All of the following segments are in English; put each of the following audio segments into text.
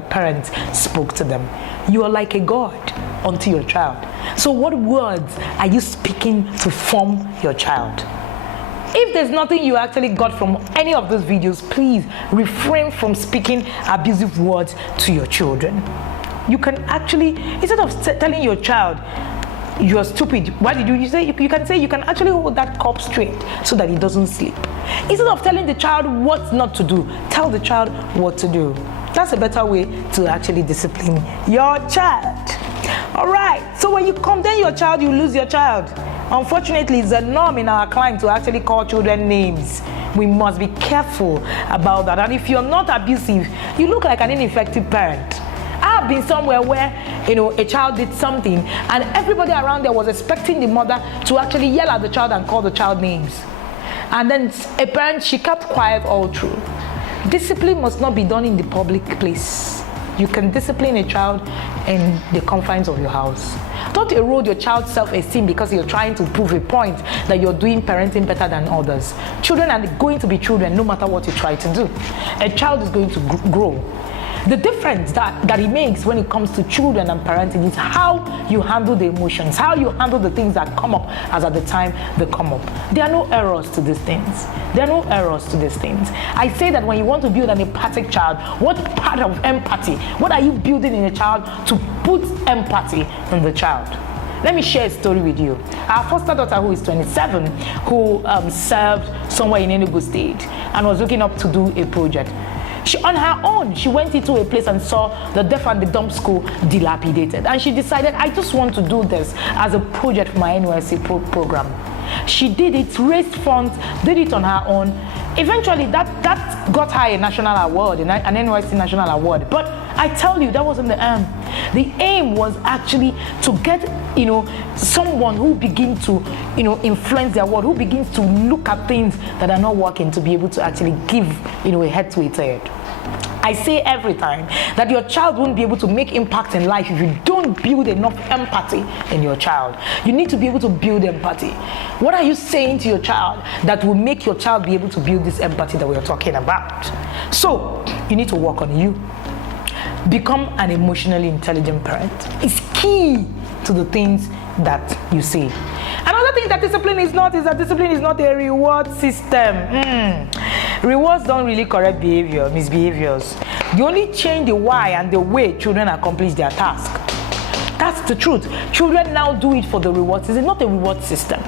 their parents spoke to them. You are like a God unto your child. So what words are you speaking to form your child? If there's nothing you actually got from any of those videos, please refrain from speaking abusive words to your children. You can actually, instead of telling your child, you're stupid, why did you say, you can say, you can actually hold that cup straight so that he doesn't sleep. Instead of telling the child what not to do, tell the child what to do. That's a better way to actually discipline your child. All right, so when you condemn your child, you lose your child. Unfortunately, it's a norm in our climate to actually call children names. We must be careful about that. And if you're not abusive, you look like an ineffective parent. I've been somewhere where, a child did something and everybody around there was expecting the mother to actually yell at the child and call the child names. And then a parent, she kept quiet all through. Discipline must not be done in the public place. You can discipline a child in the confines of your house. Don't erode your child's self-esteem because you're trying to prove a point that you're doing parenting better than others. Children are going to be children no matter what you try to do. A child is going to grow. The difference that it makes when it comes to children and parenting is how you handle the emotions, how you handle the things that come up as at the time they come up. There are no errors to these things. There are no errors to these things. I say that when you want to build an empathic child, what part of empathy, what are you building in a child to put empathy in the child? Let me share a story with you. Our foster daughter, who is 27, who served somewhere in Enugu State and was looking up to do a project. On her own, she went into a place and saw the deaf and the dumb school dilapidated. And she decided, I just want to do this as a project for my NYSC program. She did it, raised funds, did it on her own. Eventually, that got her a national award, an NYSC national award. But I tell you, that wasn't the aim. The aim was actually to get, someone who begins to, influence their world, who begins to look at things that are not working to be able to actually give, a head to its head. I say every time that your child won't be able to make impact in life if you don't build enough empathy in your child. You need to be able to build empathy. What are you saying to your child that will make your child be able to build this empathy that we are talking about? So, you need to work on you. Become an emotionally intelligent parent. It's key to the things that you say. Another thing that discipline is not is that discipline is not a reward system. Rewards don't really correct misbehaviors. They only change the why and the way children accomplish their task. That's the truth. Children now do it for the rewards. It's not a reward system.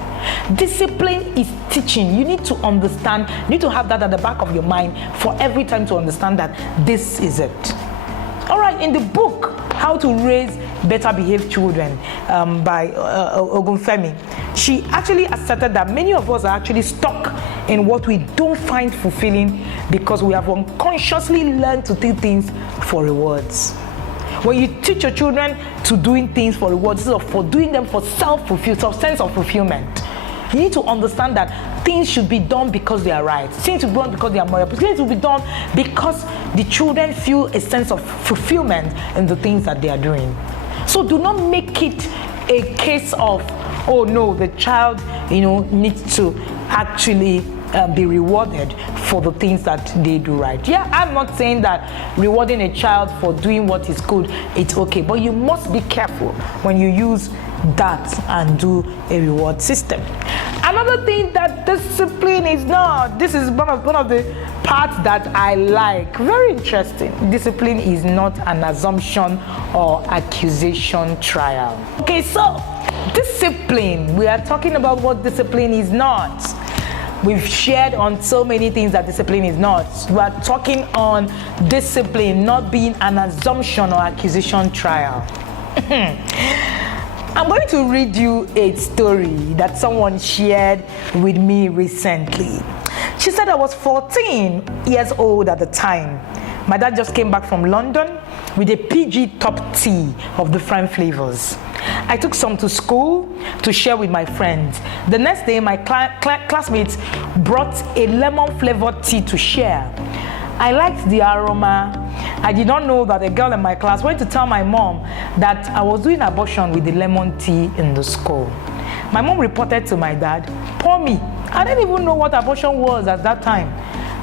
Discipline is teaching. You need to understand, you need to have that at the back of your mind for every time to understand that this is it. All right, in the book, How to Raise Better Behaved Children by Ogunfemi, she actually asserted that many of us are actually stuck in what we don't find fulfilling because we have unconsciously learned to do things for rewards. When you teach your children to doing things for rewards instead of for doing them for sense of fulfillment, you need to understand that things should be done because they are right. Things should be done because they are moral. Things should be done because the children feel a sense of fulfillment in the things that they are doing. So do not make it a case of, oh no, the child, needs to actually be rewarded for the things that they do right. Yeah, I'm not saying that rewarding a child for doing what is good, it's okay, but you must be careful when you use that and do a reward system. Another thing that discipline is not, this is one of the parts that I like, very interesting. Discipline is not an assumption or accusation trial. Okay, so discipline, we are talking about what discipline is not. We've shared on so many things that discipline is not. We are talking on discipline not being an assumption or accusation trial. I'm going to read you a story that someone shared with me recently. She said I was 14 years old at the time. My dad just came back from London with a PG top tea of different flavors. I took some to school to share with my friends. The next day, my classmates brought a lemon-flavored tea to share. I liked the aroma. I did not know that a girl in my class went to tell my mom that I was doing abortion with the lemon tea in the school. My mom reported to my dad, poor me. I didn't even know what abortion was at that time.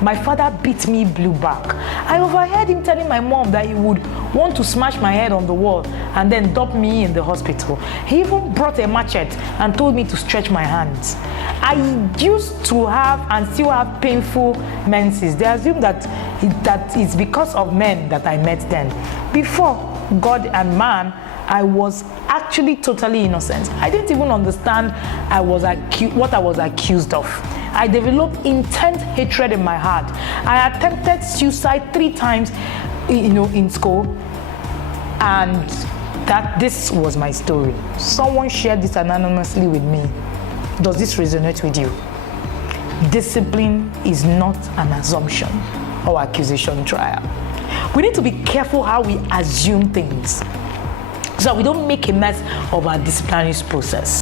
My father beat me blue back. I overheard him telling my mom that he would want to smash my head on the wall and then dump me in the hospital. He even brought a machete and told me to stretch my hands. I used to have and still have painful menses. They assume that it's because of men that I met then. Before God and man, I was actually totally innocent. I didn't even understand what I was accused of. I developed intense hatred in my heart. I attempted suicide 3 times, in school, and this was my story. Someone shared this anonymously with me. Does this resonate with you? Discipline is not an assumption or accusation trial. We need to be careful how we assume things so that we don't make a mess of our disciplinary process.